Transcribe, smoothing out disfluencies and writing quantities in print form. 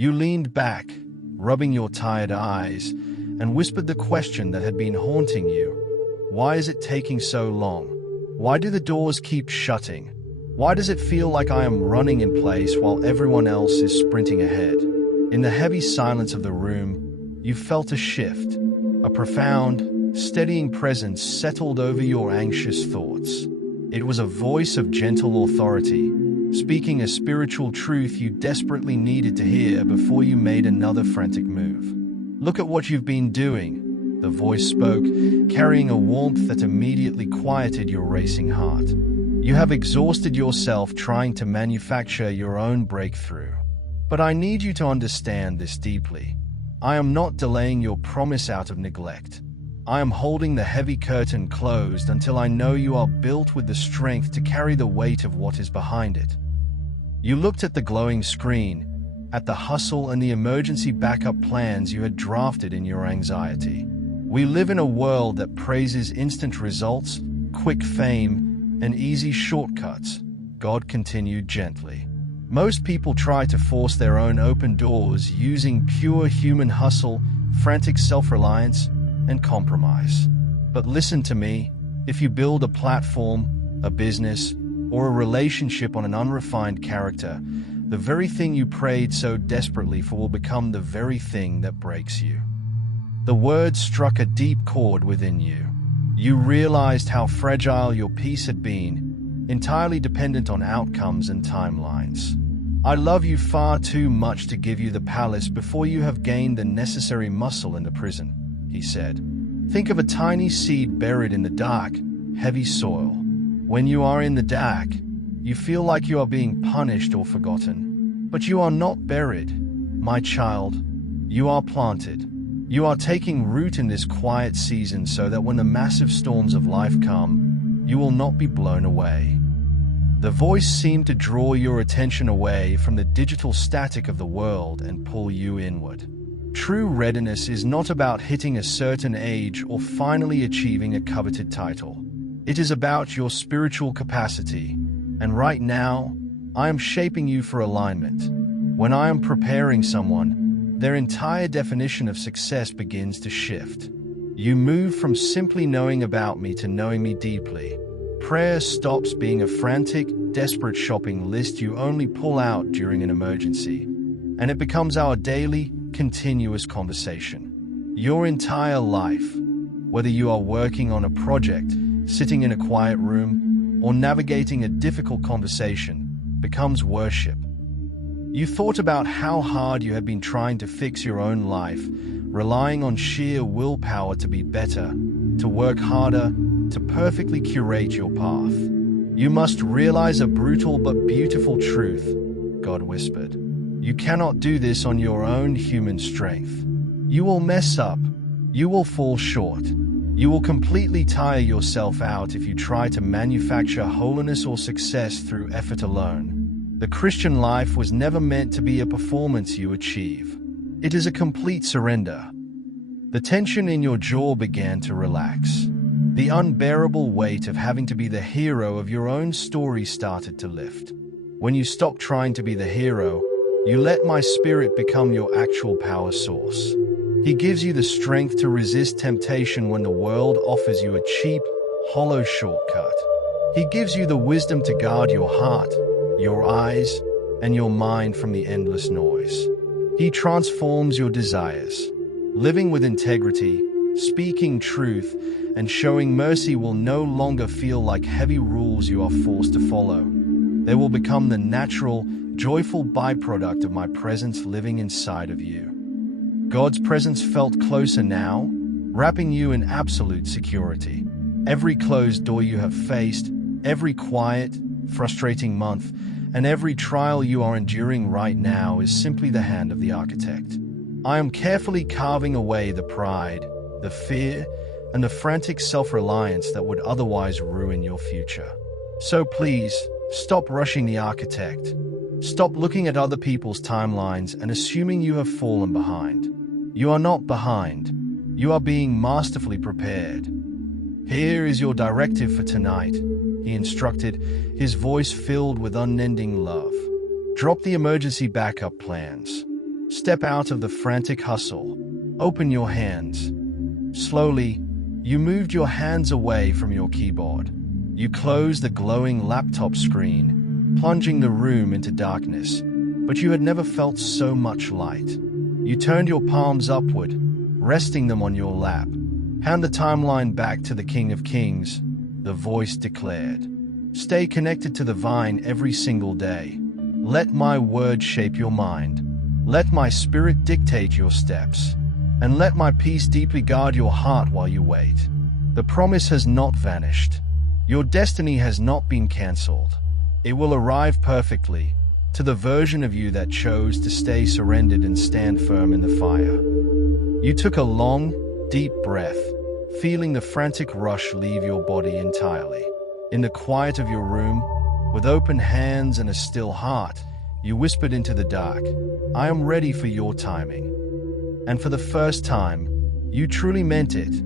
You leaned back, rubbing your tired eyes, and whispered the question that had been haunting you. Why is it taking so long? Why do the doors keep shutting? Why does it feel like I am running in place while everyone else is sprinting ahead? In the heavy silence of the room, you felt a shift. A profound, steadying presence settled over your anxious thoughts. It was a voice of gentle authority, speaking a spiritual truth you desperately needed to hear before you made another frantic move. Look at what you've been doing, the voice spoke, carrying a warmth that immediately quieted your racing heart. You have exhausted yourself trying to manufacture your own breakthrough. But I need you to understand this deeply. I am not delaying your promise out of neglect. I am holding the heavy curtain closed until I know you are built with the strength to carry the weight of what is behind it. You looked at the glowing screen, at the hustle and the emergency backup plans you had drafted in your anxiety. We live in a world that praises instant results, quick fame, and easy shortcuts, God continued gently. Most people try to force their own open doors using pure human hustle, frantic self-reliance, and compromise. But listen to me, if you build a platform, a business, or a relationship on an unrefined character, the very thing you prayed so desperately for will become the very thing that breaks you. The word struck a deep chord within you. You realized how fragile your peace had been, entirely dependent on outcomes and timelines. I love you far too much to give you the palace before you have gained the necessary muscle in the prison, he said. Think of a tiny seed buried in the dark, heavy soil. When you are in the dark, you feel like you are being punished or forgotten. But you are not buried, my child. You are planted. You are taking root in this quiet season so that when the massive storms of life come, you will not be blown away. The voice seemed to draw your attention away from the digital static of the world and pull you inward. True readiness is not about hitting a certain age or finally achieving a coveted title. It is about your spiritual capacity. And right now, I am shaping you for alignment. When I am preparing someone, their entire definition of success begins to shift. You move from simply knowing about me to knowing me deeply. Prayer stops being a frantic, desperate shopping list you only pull out during an emergency, and it becomes our daily, continuous conversation. Your entire life, whether you are working on a project, sitting in a quiet room, or navigating a difficult conversation, becomes worship. You thought about how hard you had been trying to fix your own life, relying on sheer willpower to be better, to work harder, to perfectly curate your path. You must realize a brutal but beautiful truth, God whispered. You cannot do this on your own human strength. You will mess up. You will fall short. You will completely tire yourself out if you try to manufacture holiness or success through effort alone. The Christian life was never meant to be a performance you achieve. It is a complete surrender. The tension in your jaw began to relax. The unbearable weight of having to be the hero of your own story started to lift. When you stopped trying to be the hero, you let my spirit become your actual power source. He gives you the strength to resist temptation when the world offers you a cheap, hollow shortcut. He gives you the wisdom to guard your heart, your eyes, and your mind from the endless noise. He transforms your desires. Living with integrity, speaking truth, and showing mercy will no longer feel like heavy rules you are forced to follow. They will become the natural, joyful byproduct of my presence living inside of you. God's presence felt closer now, wrapping you in absolute security. Every closed door you have faced, every quiet, frustrating month, and every trial you are enduring right now is simply the hand of the architect. I am carefully carving away the pride, the fear, and the frantic self-reliance that would otherwise ruin your future. So please, stop rushing the architect. Stop looking at other people's timelines and assuming you have fallen behind. You are not behind. You are being masterfully prepared. Here is your directive for tonight, he instructed, his voice filled with unending love. Drop the emergency backup plans. Step out of the frantic hustle. Open your hands. Slowly, you moved your hands away from your keyboard. You closed the glowing laptop screen, plunging the room into darkness, but you had never felt so much light. You turned your palms upward, resting them on your lap. Hand the timeline back to the King of Kings, the voice declared. Stay connected to the vine every single day. Let my word shape your mind. Let my spirit dictate your steps. And let my peace deeply guard your heart while you wait. The promise has not vanished. Your destiny has not been cancelled. It will arrive perfectly, to the version of you that chose to stay surrendered and stand firm in the fire. You took a long, deep breath, feeling the frantic rush leave your body entirely. In the quiet of your room, with open hands and a still heart, you whispered into the dark, I am ready for your timing. And for the first time, you truly meant it.